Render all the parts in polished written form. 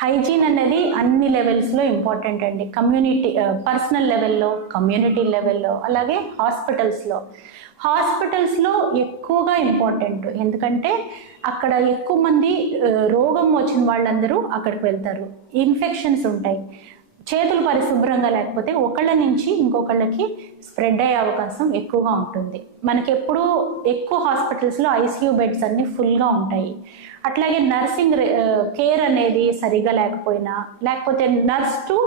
Hygiene అనేది అన్ని లెవెల్స్లో ఇంపార్టెంట్ అండి. కమ్యూనిటీ, పర్సనల్ లెవెల్లో, కమ్యూనిటీ లెవెల్లో, అలాగే హాస్పిటల్స్లో ఎక్కువగా ఇంపార్టెంట్. ఎందుకంటే అక్కడ ఎక్కువ మంది రోగం వచ్చిన వాళ్ళందరూ అక్కడికి వెళ్తారు. ఇన్ఫెక్షన్స్ ఉంటాయి. చేతులు పరిశుభ్రంగా లేకపోతే ఒకళ్ళ నుంచి ఇంకొకళ్ళకి స్ప్రెడ్ అయ్యే అవకాశం ఎక్కువగా ఉంటుంది. మనకి ఎప్పుడూ ఎక్కువ హాస్పిటల్స్లో ఐసీయూ బెడ్స్ అన్నీ ఫుల్గా ఉంటాయి. అట్లాగే నర్సింగ్ కేర్ అనేది సరిగా లేకపోయినా, లేకపోతే నర్స్ టు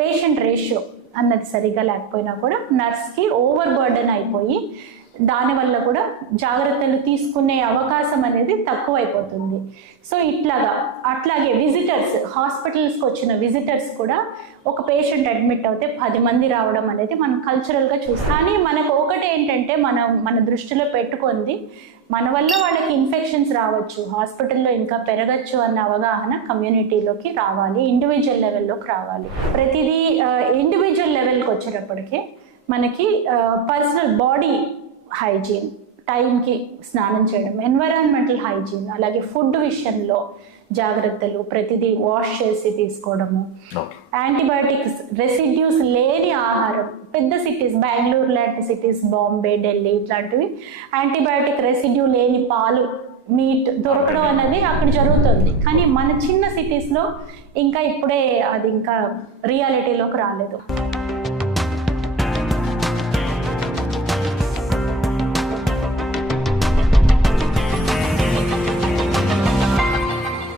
పేషెంట్ రేషియో అన్నది సరిగా లేకపోయినా కూడా నర్స్కి ఓవర్ బర్డెన్ అయిపోయి దానివల్ల కూడా జాగ్రత్తలు తీసుకునే అవకాశం అనేది తక్కువైపోతుంది. సో అట్లాగే విజిటర్స్, హాస్పిటల్స్కి వచ్చిన విజిటర్స్ కూడా ఒక పేషెంట్ అడ్మిట్ అవుతే 10 మంది రావడం అనేది మనం కల్చరల్గా చూస్తాం. కానీ మనకు ఒకటి ఏంటంటే మన దృష్టిలో పెట్టుకుంది, మన వల్ల వాళ్ళకి ఇన్ఫెక్షన్స్ రావచ్చు, హాస్పిటల్లో ఇంకా పెరగచ్చు అన్న అవగాహన కమ్యూనిటీలోకి రావాలి, ఇండివిజువల్ లెవెల్లోకి రావాలి. ప్రతిదీ ఇండివిజువల్ లెవెల్కి వచ్చేటప్పటికే మనకి పర్సనల్ బాడీ హైజీన్, టైంకి స్నానం చేయడం, ఎన్విరాన్మెంటల్ హైజీన్, అలాగే ఫుడ్ విషయంలో జాగ్రత్తలు, ప్రతిదీ వాష్ చేసి తీసుకోవడము, యాంటీబయాటిక్స్ రెసిడ్యూస్ లేని ఆహారం. పెద్ద సిటీస్, బెంగళూరు లాంటి సిటీస్, బాంబే, ఢిల్లీ ఇట్లాంటివి యాంటీబయాటిక్ రెసిడ్యూ లేని పాలు, మీట్ దొరకడం అనేది అక్కడ జరుగుతుంది. కానీ మన చిన్న సిటీస్లో ఇంకా ఇప్పుడే అది ఇంకా రియాలిటీలోకి రాలేదు.